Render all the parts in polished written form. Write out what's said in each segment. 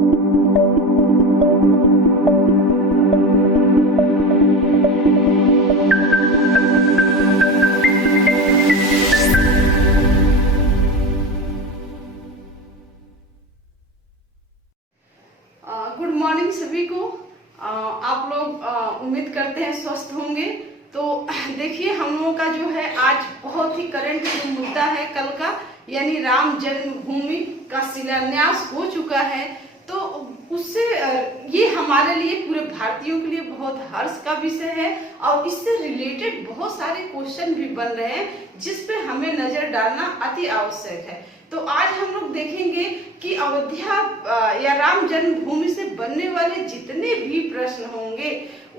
Good morning सभी को। आप लोग उम्मीद करते हैं स्वस्थ होंगे। तो देखिए, हम लोगों का जो है आज बहुत ही करंट जो मुद्दा है कल का, यानी राम जन्मभूमि का शिलान्यास हो चुका है। तो उससे ये हमारे लिए, पूरे भारतीयों के लिए बहुत हर्ष का विषय है और इससे रिलेटेड बहुत सारे क्वेश्चन भी बन रहे हैं जिस पे हमें नजर डालना अति आवश्यक है। तो आज हम लोग देखेंगे कि अयोध्या या राम जन्मभूमि से बनने वाले जितने भी प्रश्न होंगे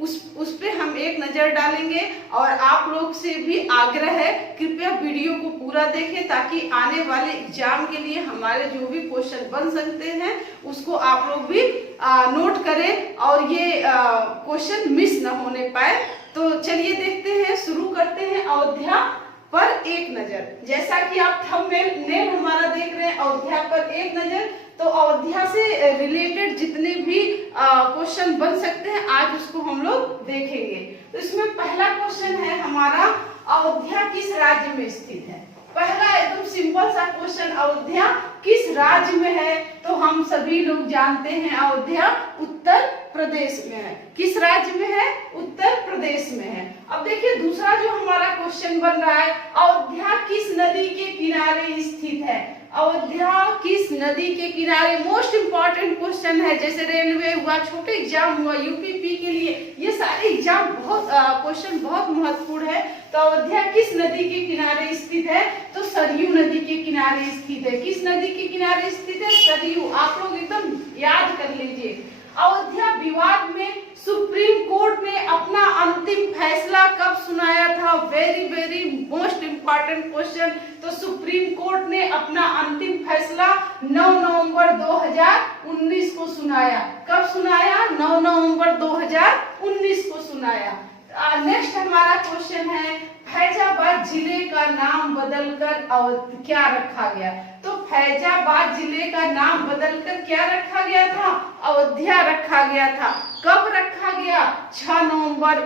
उस पे हम एक नजर डालेंगे। और आप लोग से भी आग्रह है, कृपया वीडियो को पूरा देखें ताकि आने वाले एग्जाम के लिए हमारे जो भी क्वेश्चन बन सकते हैं उसको आप लोग भी नोट करें और ये क्वेश्चन मिस न होने पाए। तो चलिए देखते हैं, शुरू करते हैं अयोध्या पर एक नजर। जैसा कि आप थंबनेल हमारा देख रहे हैं, अयोध्या पर एक नजर। तो अयोध्या से रिलेटेड जितने भी क्वेश्चन बन सकते हैं आज उसको हम लोग देखेंगे। तो इसमें पहला क्वेश्चन है हमारा, अयोध्या किस राज्य में स्थित है? पहला एकदम सिंपल सा क्वेश्चन, अयोध्या किस राज्य में है? तो हम सभी लोग जानते हैं अयोध्या उत्तर प्रदेश में है। किस राज्य में है? उत्तर प्रदेश में है। अब देखिए दूसरा जो हमारा क्वेश्चन बन रहा है, अयोध्या किस नदी के किनारे स्थित है? अयोध्या किस नदी के किनारे? मोस्ट इंपॉर्टेंट क्वेश्चन है। जैसे रेलवे हुआ, छोटे एग्जाम हुआ यूपीपी के लिए, ये सारे एग्जाम बहुत क्वेश्चन बहुत महत्वपूर्ण है। तो अयोध्या किस नदी के किनारे स्थित है? तो सरयू नदी के किनारे स्थित है। किस नदी के किनारे स्थित है? सरयू। आप लोग एकदम याद कर लीजिए। अयोध्या विवाद में सुप्रीम कोर्ट ने अपना अंतिम फैसला कब सुनाया था? Very very most important question. तो सुप्रीम कोर्ट ने अपना अंतिम फैसला 9 नवंबर 2019 को सुनाया। कब सुनाया? 9 नवंबर 2019 को सुनाया। नेक्स्ट हमारा क्वेश्चन है, फैजाबाद जिले का नाम बदलकर क्या रखा गया? तो फैजाबाद जिले का नाम बदलकर क्या रखा गया था? अयोध्या रखा गया था। कब रखा गया? 6 नवंबर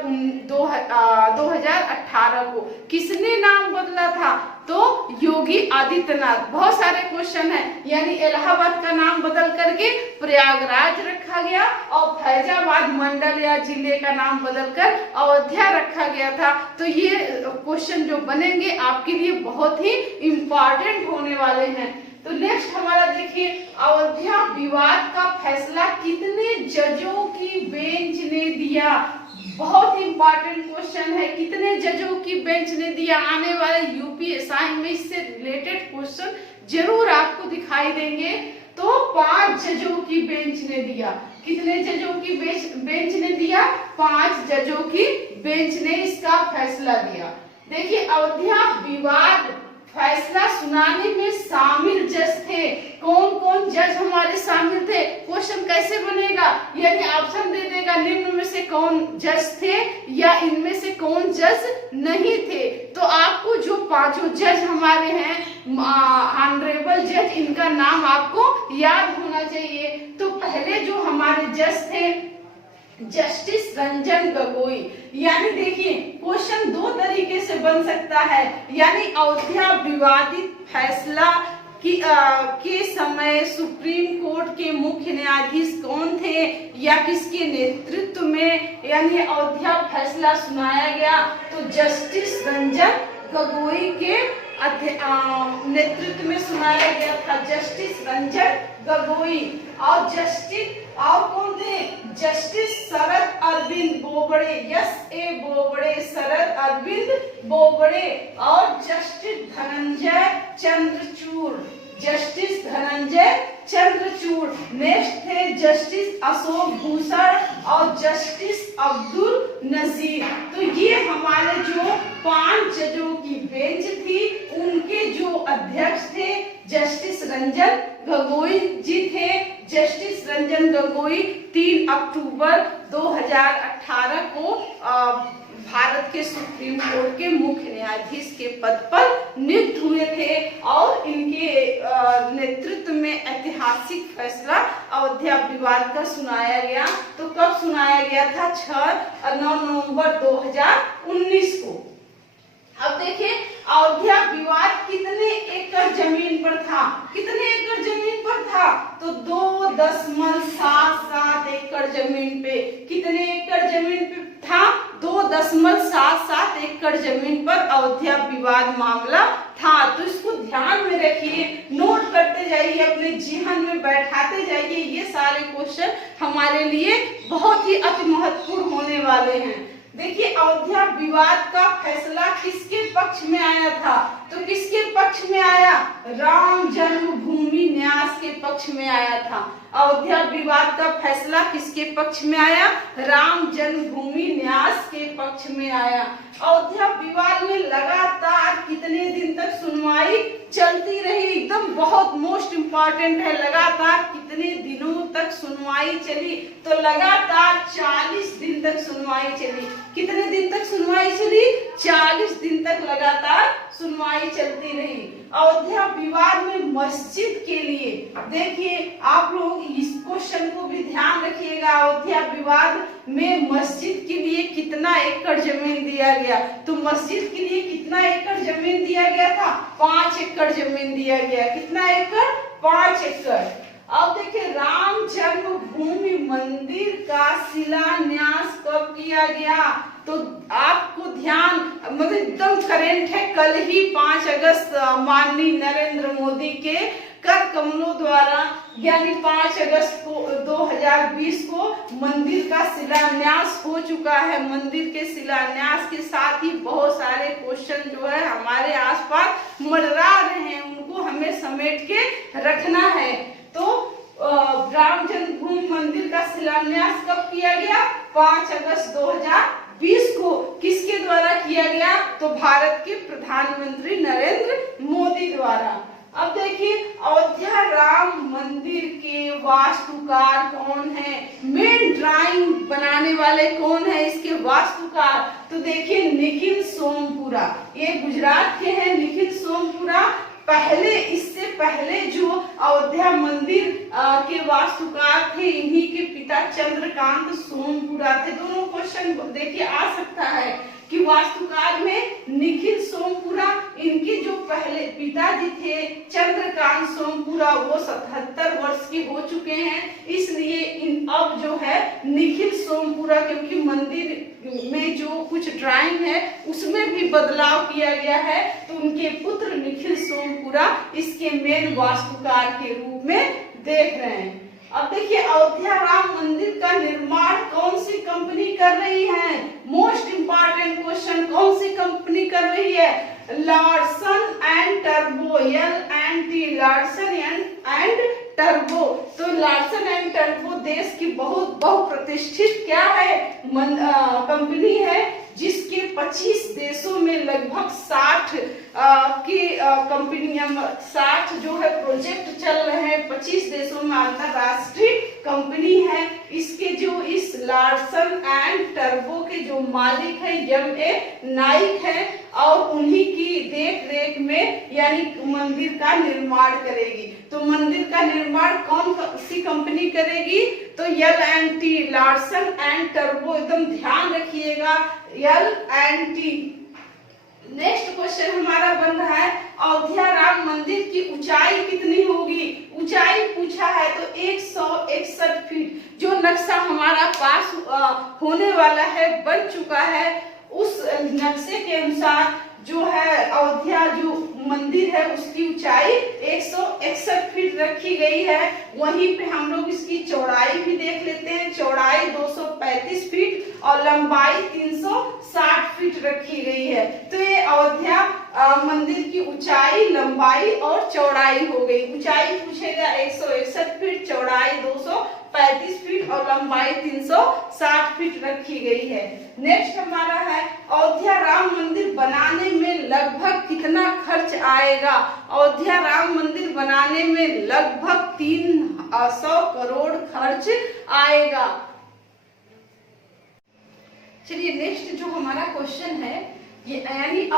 2018 को। किसने नाम बदला था? तो योगी आदित्यनाथ। बहुत सारे क्वेश्चन है, यानी इलाहाबाद का नाम बदल करके प्रयागराज रखा गया और फैजाबाद मंडल या जिले का नाम बदलकर अयोध्या रखा गया था। तो ये क्वेश्चन जो बनेंगे आपके लिए बहुत ही इंपॉर्टेंट होने वाले हैं। तो नेक्स्ट हमारा देखिए, अयोध्या विवाद का फैसला कितने जजों की बेंच ने दिया? बहुत इंपॉर्टेंट क्वेश्चन है, कितने जजों की बेंच ने दिया? आने वाले यूपीएससी में इससे रिलेटेड क्वेश्चन जरूर आपको दिखाई देंगे। तो 5 जजों की बेंच ने दिया। कितने जजों की बेंच ने दिया? 5 जजों की बेंच ने इसका फैसला दिया। देखिए, अयोध्या विवाद फैसला सुनाने में शामिल जज थे। कौन कौन जज हमारे शामिल थे? क्वेश्चन कैसे बनेगा? यानी ऑप्शन दे देगा, निम्न में से कौन जज थे या इनमें से कौन जज नहीं थे। तो आपको जो 5 जज हमारे हैं, ऑनरेबल जज, इनका नाम आपको याद होना चाहिए। तो पहले जो हमारे जज थे, जस्टिस रंजन गोगोई। यानी देखिए, क्वेश्चन 2 तरीके से बन सकता है, यानी अयोध्या विवादित फैसला के समय सुप्रीम कोर्ट के मुख्य न्यायाधीश कौन थे या किसके नेतृत्व में यानी अयोध्या फैसला सुनाया गया? तो जस्टिस रंजन गोगोई के नेतृत्व में सुनाया गया था। जस्टिस रंजन गोगोई। और जस्टिस और कौन थे? Justice Sharad Arvind Bobde, S.A. बोबड़े, शरद अरविंद बोबड़े। और justice Dhananjay Chandrachud, justice Dhananjay Chandrachud. Next थे जस्टिस अशोक भूषण और जस्टिस अब्दुल नजीर। तो ये हमारे जो 5 जजों की बेंच थी, उनके जो अध्यक्ष थे जस्टिस रंजन गोगोई जी थे। जस्टिस रंजन गोगोई 3 अक्टूबर 2018 को भारत के सुप्रीम कोर्ट के मुख्य न्यायाधीश के पद पर नियुक्त हुए थे और इनके नेतृत्व में ऐतिहासिक फैसला अयोध्या विवाद का सुनाया गया। तो कब सुनाया गया था? 9 नवंबर 2019 को। अब देखिए अयोध्या विवाद कितने एकड़ जमीन पर था? कितने एकड़ जमीन पर था? तो 2.77 एकड़ जमीन पे। कितने एकड़ जमीन पे था? 2.77 एकड़ जमीन पर अयोध्या विवाद मामला था। तो इसको ध्यान में रखिए, नोट करते जाइए, अपने जीवन में बैठाते जाइए। ये सारे क्वेश्चन हमारे लिए बहुत ही अति महत्वपूर्ण होने वाले हैं। देखिए अयोध्या विवाद का फैसला किसके पक्ष में आया था? तो किसके पक्ष में आया? राम जन्मभूमि न्यास के पक्ष में आया था। अयोध्या विवाद का फैसला किसके पक्ष में आया? राम जन्मभूमि न्यास के पक्ष में आया। अयोध्या विवाद में लगातार कितने दिन तक सुनवाई चलती रही? एकदम बहुत मोस्ट इम्पॉर्टेंट है, लगातार कितने दिनों तक सुनवाई चली? तो लगातार 40 दिन तक सुनवाई चली। कितने दिन तक सुनवाई चली? 40 दिन तक लगातार सुनवाई चलती रही। अयोध्या विवाद में मस्जिद के लिए, देखिए आप लोग इस क्वेश्चन को भी ध्यान रखिएगा, अयोध्या विवाद में मस्जिद के लिए कितना एकड़ जमीन दिया गया? तो मस्जिद के लिए कितना एकड़ जमीन दिया गया था? 5 एकड़ जमीन दिया गया। कितना एकड़? 5 एकड़। अब देखिए राम जन्मभूमि मंदिर का शिलान्यास कब किया गया? तो आपको ध्यान मतलब एकदम करेंट है, कल ही 5 अगस्त माननीय नरेंद्र मोदी के कर कमलों द्वारा यानी 5 अगस्त को 2020 को मंदिर का शिलान्यास हो चुका है। मंदिर के शिलान्यास के साथ ही बहुत सारे क्वेश्चन जो है हमारे आसपास मंडरा रहे हैं, उनको हमें समेट के रखना है। तो राम जन्मभूमि मंदिर का शिलान्यास कब किया गया? 5 अगस्त 2020 को। किसके द्वारा किया गया? तो भारत के प्रधानमंत्री नरेंद्र मोदी द्वारा। अब देखिए अयोध्या राम मंदिर के वास्तुकार कौन है? मेन ड्राइंग बनाने वाले कौन है इसके वास्तुकार? तो देखिए निखिल सोमपुरा, ये गुजरात के हैं निखिल सोमपुरा। पहले इससे पहले जो अयोध्या मंदिर के वास्तुकार थे इन्हीं के पिता चंद्रकांत सोमपुरा थे। दोनों क्वेश्चन देखिए आ सकता है कि वास्तुकार में निखिल सोमपुरा, इनके जो पहले पिताजी थे चंद्रकांत सोमपुरा वो 77 वर्ष के हो चुके हैं, इसलिए इन अब जो है निखिल सोमपुरा, क्योंकि मंदिर में जो कुछ ड्राइंग है उसमें भी बदलाव किया गया है, तो उनके पुत्र निखिल सोमपुरा इसके मेन वास्तुकार के रूप में देख रहे हैं। अब देखिए अयोध्या राम मंदिर का निर्माण कौन सी कंपनी कर रही है? मोस्ट इंपॉर्टेंट क्वेश्चन, कौन सी कंपनी कर रही है? Larsen and turbo, L&T, Larsen and turbo. तो लार्सन एंड टर्बो देश की बहुत बहुप्रतिष्ठित क्या है? कंपनी है, जिसके 25 देशों में लगभग 60 की कंपनियां 60 जो है प्रोजेक्ट चल रहे हैं। 25 देशों में अंतरराष्ट्रीय कंपनी है। इसके जो इस लार्सन एंड टर्बो के जो मालिक है M.A. नाइक है और उन्हीं की देख रेख में यानी मंदिर का निर्माण करेगी। तो मंदिर का निर्माण कौन सी कंपनी करेगी? तो L&T, लार्सन एंड टर्बो, एकदम ध्यान रखिएगा L&T। नेक्स्ट क्वेश्चन हमारा बन रहा है अयोध्या राम मंदिर की ऊंचाई कितनी होगी? ऊंचाई पूछा है तो 161 फीट। जो नक्शा हमारा पास होने वाला है, बन चुका है, उस नक्शे के अनुसार जो है अयोध्या जो मंदिर है उसकी ऊंचाई 161 फीट रखी गई है। वहीं पे हम लोग इसकी चौड़ाई भी देख लेते हैं। चौड़ाई 235 फीट और लंबाई 360 फीट रखी गई है। तो ये अयोध्या मंदिर की ऊंचाई, लंबाई और चौड़ाई हो गई। ऊंचाई पूछेगा 161 फीट, चौड़ाई 235 फीट और लंबाई 360 फीट रखी गई है। नेक्स्ट हमारा है अयोध्या राम मंदिर बनाने में लगभग कितना खर्च आएगा? अयोध्या राम मंदिर बनाने में लगभग 300 करोड़ खर्च आएगा। चलिए नेक्स्ट जो हमारा क्वेश्चन है ये यानी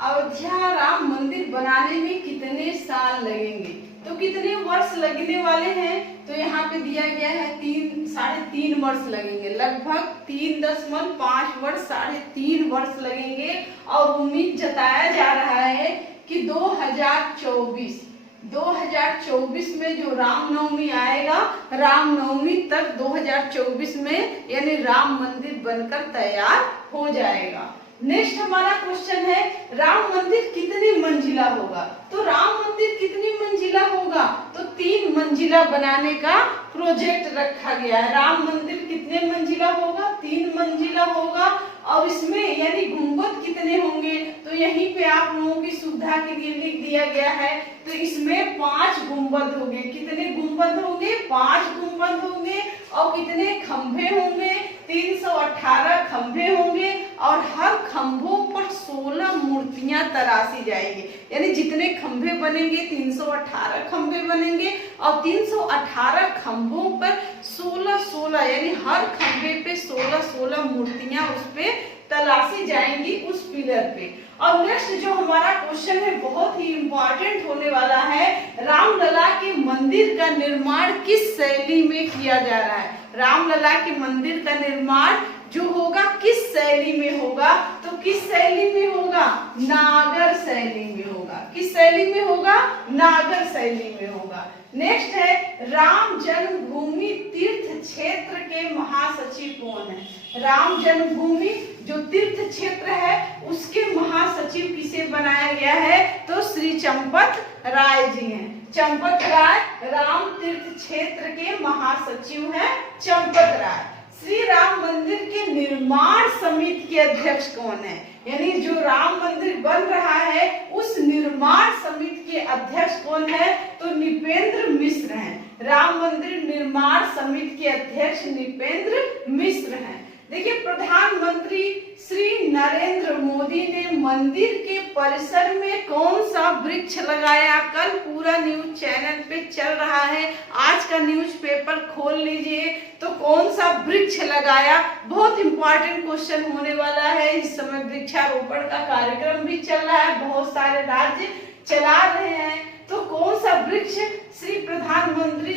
अयोध्या राम मंदिर बनाने में कितने साल लगेंगे? तो कितने वर्ष लगने वाले हैं? तो यहाँ पे दिया गया है 3.5 वर्ष लगेंगे, लगभग 3.5 वर्ष, 3.5 वर्ष लगेंगे। और उम्मीद जताया जा रहा है कि 2024 में जो रामनवमी आएगा, रामनवमी तक 2024 में यानी राम मंदिर बनकर तैयार हो जाएगा। नेक्स्ट हमारा क्वेश्चन है राम मंदिर कितनी मंजिला होगा? तो राम मंदिर कितनी मंजिला होगा? तो 3 मंजिला बनाने का प्रोजेक्ट रखा गया है। राम मंदिर कितने मंजिला होगा? 3 मंजिला होगा। और इसमें यानी गुंबद कितने होंगे? तो यहीं पे आप लोगों की सुविधा के लिए लिख दिया गया है। तो इसमें 5 गुंबद होंगे। कितने गुंबद होंगे? 5 गुंबद होंगे। और कितने खंभे होंगे? 318 खंभे होंगे। और हर खंभों पर 16 मूर्तियां तराशी जाएंगी। यानी जितने खंभे बनेंगे 318 खंभे बनेंगे और 318 खंभों पर 16 यानी हर खंभे पे 16 मूर्तियां उस पे तलाशी जाएंगी उस पिलर पे। और नेक्स्ट जो हमारा क्वेश्चन है बहुत ही इंपॉर्टेंट होने वाला है, रामलला के मंदिर का निर्माण किस शैली में किया जा रहा है? रामलला के मंदिर का निर्माण जो होगा किस शैली में होगा? तो किस शैली में होगा? नागर शैली में होगा। किस शैली में होगा? नागर शैली में होगा। नेक्स्ट है राम जन्मभूमि तीर्थ क्षेत्र के महासचिव कौन है? राम जन्मभूमि जो तीर्थ क्षेत्र है उसके महासचिव किसे बनाया गया है? तो श्री चंपत राय जी हैं। चंपत राय राम तीर्थ क्षेत्र के महासचिव हैं चंपत राय। श्री राम मंदिर के निर्माण समिति के अध्यक्ष कौन है? यानी जो राम मंदिर बन रहा है उस निर्माण समिति के अध्यक्ष कौन है? तो नृपेंद्र मिश्र हैं। राम मंदिर निर्माण समिति के अध्यक्ष नृपेंद्र मिश्र हैं। देखिए प्रधानमंत्री श्री नरेंद्र मोदी ने मंदिर के परिसर में कौन सा वृक्ष लगाया? कल पूरा न्यूज चैनल पे चल रहा है, आज का न्यूज़पेपर खोल लीजिए तो कौन सा वृक्ष लगाया? बहुत इंपॉर्टेंट क्वेश्चन होने वाला है। इस समय वृक्षारोपण का कार्यक्रम भी चल रहा है, बहुत सारे राज्य चला रहे हैं। तो कौन सा वृक्ष श्री प्रधानमंत्री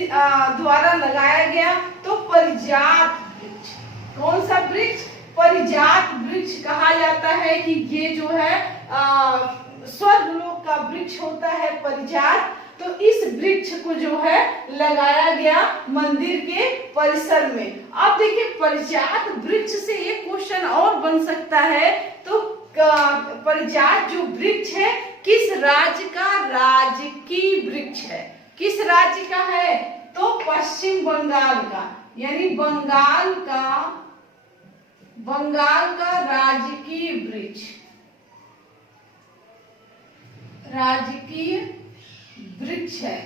द्वारा लगाया गया? तो परिजात वृक्ष। कौन सा वृक्ष? परिजात वृक्ष कहा जाता है कि ये जो है स्वर्गलोक का वृक्ष होता है परिजात। तो इस वृक्ष को जो है लगाया गया मंदिर के परिसर में। अब देखिए परिजात वृक्ष से एक क्वेश्चन और बन सकता है। तो परिजात जो वृक्ष है किस राज्य का राजकीय वृक्ष है? किस राज्य का है? तो पश्चिम बंगाल का, यानी बंगाल का राजकीय वृक्ष, राजकीय वृक्ष है।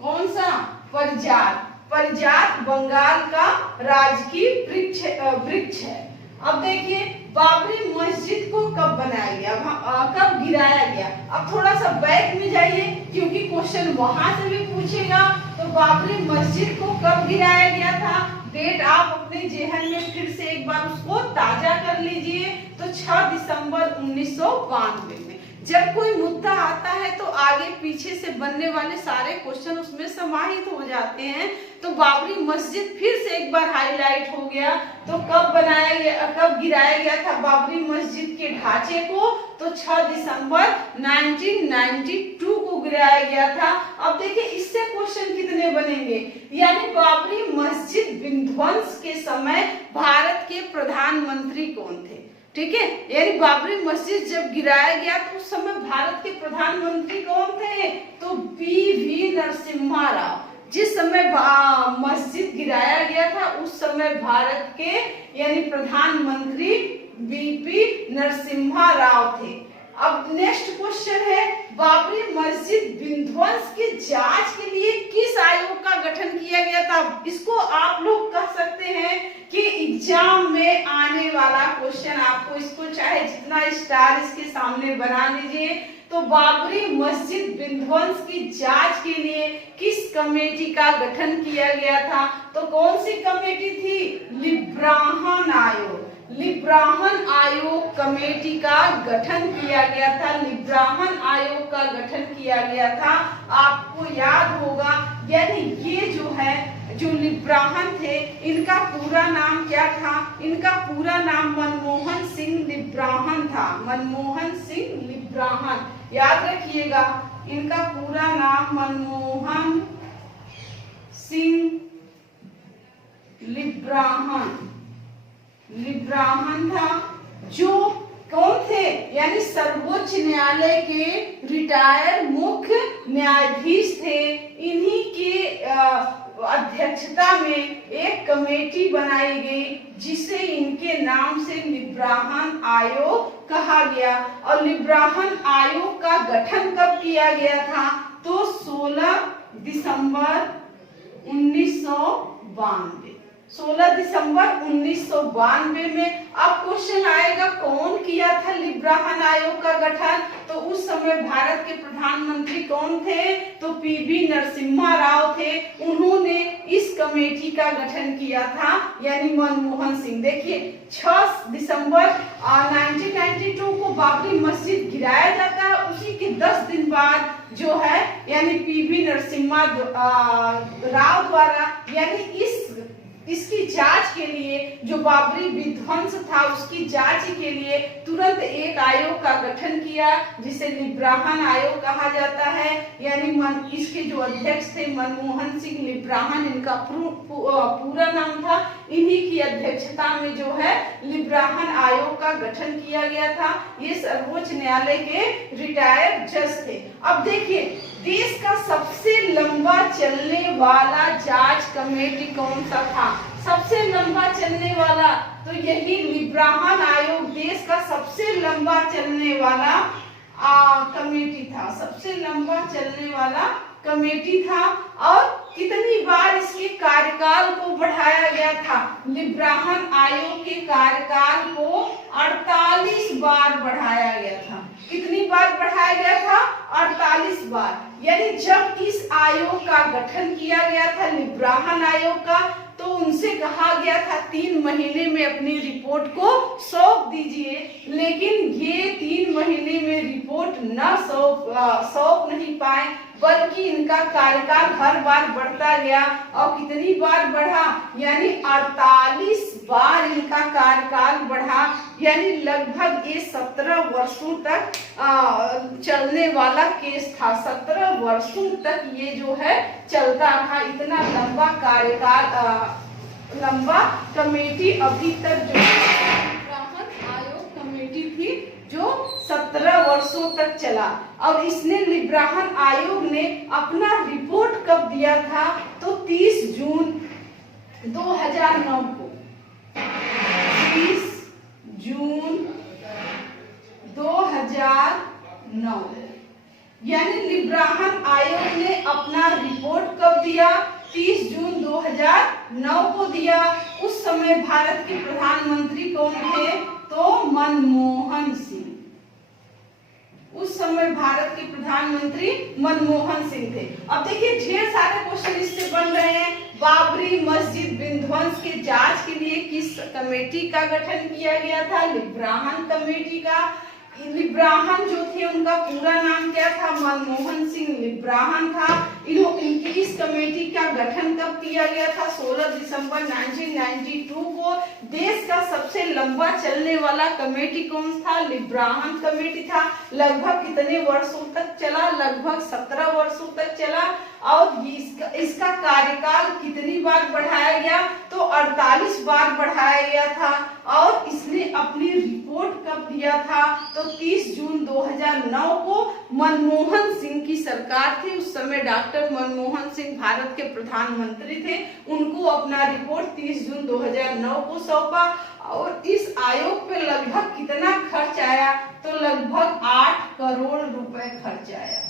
कौन सा? परिजात। परिजात बंगाल का राजकीय वृक्ष है। अब देखिए बाबरी मस्जिद को कब बनाया गया, कब गिराया गया? अब थोड़ा सा बैक में जाइए क्योंकि क्वेश्चन वहां से भी पूछेगा। तो बाबरी मस्जिद को कब गिराया गया था? डेट आप अपने जेहन में फिर से एक बार उसको ताजा कर लीजिए। तो 6 दिसंबर 1992 में। जब कोई मुद्दा आता है तो आगे पीछे से बनने वाले सारे क्वेश्चन उसमें समाहित हो जाते हैं। तो बाबरी मस्जिद फिर से एक बार हाईलाइट हो गया। तो कब बनाया गया, कब गिराया गया था बाबरी मस्जिद के ढांचे को? तो 6 दिसंबर 1992 को गिराया गया था। अब देखिए इससे क्वेश्चन कितने बनेंगे, यानी बाबरी मस्जिद विध्वंस के समय भारत के प्रधानमंत्री कौन थे? ठीक है, यानी बाबरी मस्जिद जब गिराया गया तो उस समय भारत के प्रधानमंत्री कौन थे? तो पी.वी. नरसिम्हा राव। जिस समय मस्जिद गिराया गया था उस समय भारत के यानी प्रधानमंत्री वी.पी. नरसिम्हा राव थे। अब नेक्स्ट क्वेश्चन है बाबरी मस्जिद विध्वंस की जांच के लिए किस आयोग का गठन किया गया था? इसको आप लोग कह सकते सकते हैं कि एग्जाम में आने वाला क्वेश्चन, आपको इसको चाहे जितना स्टार इसके सामने बना लीजिए, तो बाबरी मस्जिद विध्वंस की जांच के लिए किस कमेटी का गठन किया गया था? तो कौन सी कमेटी थी? लिब्राहन आयोग। लिब्राहन आयोग कमेटी का गठन किया गया था। लिब्राहन आयोग का गठन किया गया था, आपको याद होगा। यानी ये जो है, जो लिब्राहन थे, इनका पूरा नाम क्या था? इनका पूरा नाम मनमोहन सिंह लिब्राहन था। मनमोहन सिंह लिब्राहन, याद रखिएगा, इनका पूरा नाम मनमोहन सिंह लिब्राहन था, जो कौन थे? यानी सर्वोच्च न्यायालय के रिटायर मुख्य न्यायाधीश थे। इन्हीं के अध्यक्षता में एक कमेटी बनाई गई, जिसे इनके नाम से लिब्राहन आयोग कहा गया। और लिब्राहन आयोग का गठन कब किया गया था? तो 16 दिसंबर 1992। 16 दिसंबर 1992 में। अब क्वेश्चन आएगा, कौन किया था लिब्राहन आयोग का गठन? तो उस समय भारत के प्रधानमंत्री कौन थे? तो पीवी नरसिम्हा राव थे। उन्होंने इस कमेटी का गठन किया था, यानी मनमोहन सिंह। देखिए, 6 दिसंबर 1992 को बाबरी मस्जिद गिराया जाता है। उसी के 10 दिन बाद जो है, यानी पीवी नरसिम्हा राव द्वारा, यानी इसकी जांच के लिए, जो बाबरी विध्वंस था उसकी जांच के लिए तुरंत एक आयोग का गठन किया, जिसे लिब्राहन आयोग कहा जाता है। यानी इसके जो अध्यक्ष थे मनमोहन सिंह लिब्राहन, इनका पूरा नाम था। इन्हीं की अध्यक्षता में जो है लिब्राहन आयोग का गठन किया गया था। ये सर्वोच्च न्यायालय के रिटायर्ड जज थे। अब देखिए, देश का सबसे लंबा चलने वाला जांच कमेटी कौन सा था? सबसे लंबा चलने वाला, तो यही लिब्राहन आयोग देश का सबसे लंबा चलने वाला कमेटी था। सबसे लंबा चलने वाला कमेटी था। और कितनी बार इसके कार्यकाल को बढ़ाया गया था? लिब्राहन आयोग के कार्यकाल को 48 बार बढ़ाया गया था। कितनी बार बढ़ाया गया था? 48 बार। यानी जब इस आयोग का गठन किया गया था, लिब्राहन आयोग का, तो उनसे कहा गया था 3 महीने में अपनी रिपोर्ट को सौंप दीजिए। लेकिन ये 3 महीने में रिपोर्ट न सौंप नहीं पाए, बल्कि इनका कार्यकाल हर बार बढ़ता गया। और कितनी बार बढ़ा? यानी 48 बार इनका कार्यकाल बढ़ा। यानी लगभग ये 17 वर्षों तक चलने वाला केस था। 17 वर्षों तक ये जो है चलता था। इतना लंबा कार्यकाल, लंबा कमेटी अभी तक जो लिब्राहन आयोग कमेटी थी, जो 17 वर्षों तक चला। और इसने, लिब्राहन आयोग ने अपना रिपोर्ट कब दिया था? तो 30 जून 2009 को। 30 जून 2009, यानी लिब्राहन आयोग ने अपना रिपोर्ट कब दिया? 30 जून 2009 को दिया। उस समय भारत के प्रधानमंत्री कौन थे? तो मनमोहन सिंह। उस समय भारत के प्रधानमंत्री मनमोहन सिंह थे। अब देखिए, ढेर सारे क्वेश्चन इससे बन रहे हैं। बाबरी मस्जिद विध्वंस के जांच के लिए किस कमेटी का गठन किया गया था? लिब्राहन कमेटी का। लिब्राहन जो थे, उनका पूरा नाम क्या था? मनमोहन सिंह लिब्राहन था। इनकी इस कमेटी का गठन कब किया गया था? 16 दिसंबर 1992 को। देश का सबसे लंबा चलने वाला कमेटी कौन था? लिब्राहन कमेटी था। लगभग कितने वर्षों तक चला? लगभग 17 वर्षों तक चला। और इसका कार्यकाल कितनी बार बढ़ाया गया? तो 48 बार बढ़ाया गया था। और इसने अपनी रिपोर्ट कब दिया था? तो 30 जून 2009 को। मनमोहन सिंह की सरकार थी उस समय, डॉक्टर मनमोहन सिंह भारत के प्रधानमंत्री थे। उनको अपना रिपोर्ट 30 जून 2009 को सौंपा। और इस आयोग पे लगभग कितना खर्च आया? तो लगभग 8 करोड़ रुपए खर्च आया।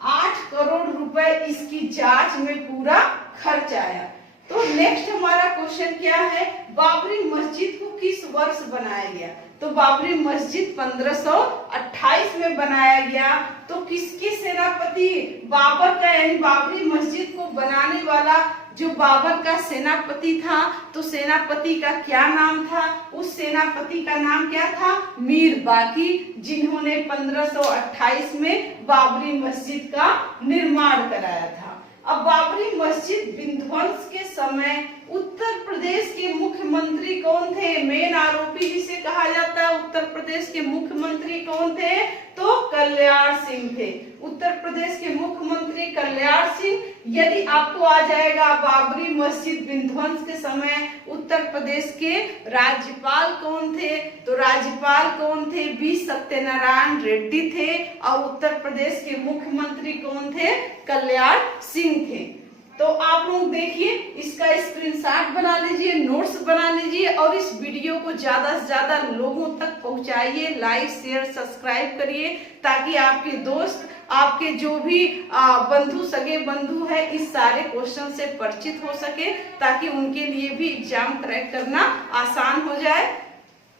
8 करोड़ रुपए इसकी जांच में पूरा खर्च आया। तो नेक्स्ट हमारा क्वेश्चन क्या है, बाबरी मस्जिद को किस वर्ष बनाया गया? तो बाबरी मस्जिद 1528 में बनाया गया। तो किसके सेनापति? बाबर का, यानी बाबरी मस्जिद को बनाने वाला जो बाबर का सेनापति था, तो सेनापति का क्या नाम था? उस सेनापति का नाम क्या था? मीर बाकी, जिन्होंने 1528 में बाबरी मस्जिद का निर्माण कराया था। अब बाबरी मस्जिद विध्वंस के समय उत्तर प्रदेश के मुख्यमंत्री कौन थे? मेन आरोपी जिसे कहा जाता है उत्तर प्रदेश के मुख्यमंत्री कौन थे? तो कल्याण सिंह थे। उत्तर प्रदेश के मुख्यमंत्री कल्याण सिंह। यदि आपको आ जाएगा बाबरी मस्जिद विध्वंस के समय उत्तर प्रदेश के राज्यपाल कौन थे? तो राज्यपाल कौन थे? बी सत्यनारायण रेड्डी थे। और उत्तर प्रदेश के मुख्यमंत्री कौन थे? कल्याण सिंह थे। तो आप लोग देखिए, इसका स्क्रीनशॉट बना लीजिए, नोट्स बना लीजिए और इस वीडियो को ज्यादा से ज्यादा लोगों तक पहुंचाइए। लाइक शेयर सब्सक्राइब करिए ताकि आपके दोस्त, आपके जो भी बंधु, सगे बंधु है, इस सारे क्वेश्चन से परिचित हो सके, ताकि उनके लिए भी एग्जाम क्रैक करना आसान हो जाए।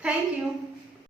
Thank you.